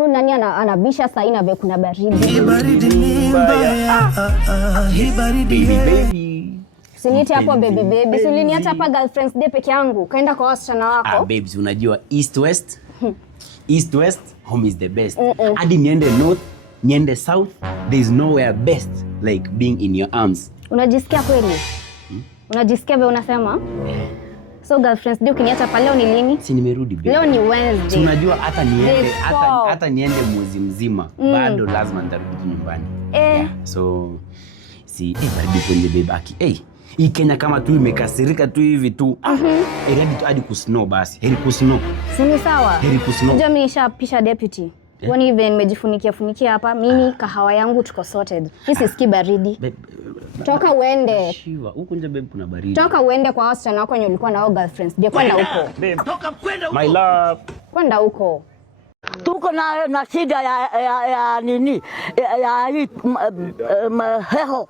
So nani anabisha saa ina vile kuna baridi? Hii baridi ni mbaya. Hii baridi baby. Siniti hapo baby. Suliniacha hapa girlfriends day peke yangu. Kaenda kwa wasichana wako. Babes, unajua east west. East west, home is the best. Hadi niende north, niende south, there is nowhere best like being in your arms. Unajisikia kweli? Unajisikia vile unasema? So girlfriends day ukiniacha pa leo ni lini? Si nimerudi baby. Leo ni Wednesday. So unajua hata niende mwezi mzima bado lazima nitarudi nyumbani. Yeah. So baridi kwenye bebaki. Hii Kenya kama tu imekasirika tu hivi tu. Hadi kusnow basi. Heri kusnow. Si ni sawa? Heri kusnow. Unajua mimi nishapisha deputy. Kwani even nimejifunikia hapa, mimi kahawa yangu tuko sorted. Hii sisikii baridi. Toka uende. Shiva, huko nje babe kuna baridi. Toka uende kwa wasichana wako wenye ulikuwa nao girlfriends. Ndio kwenda huko. Toka kwenda huko. My love. Kwenda huko. Tuko na shida ya nini? Ya hii heho.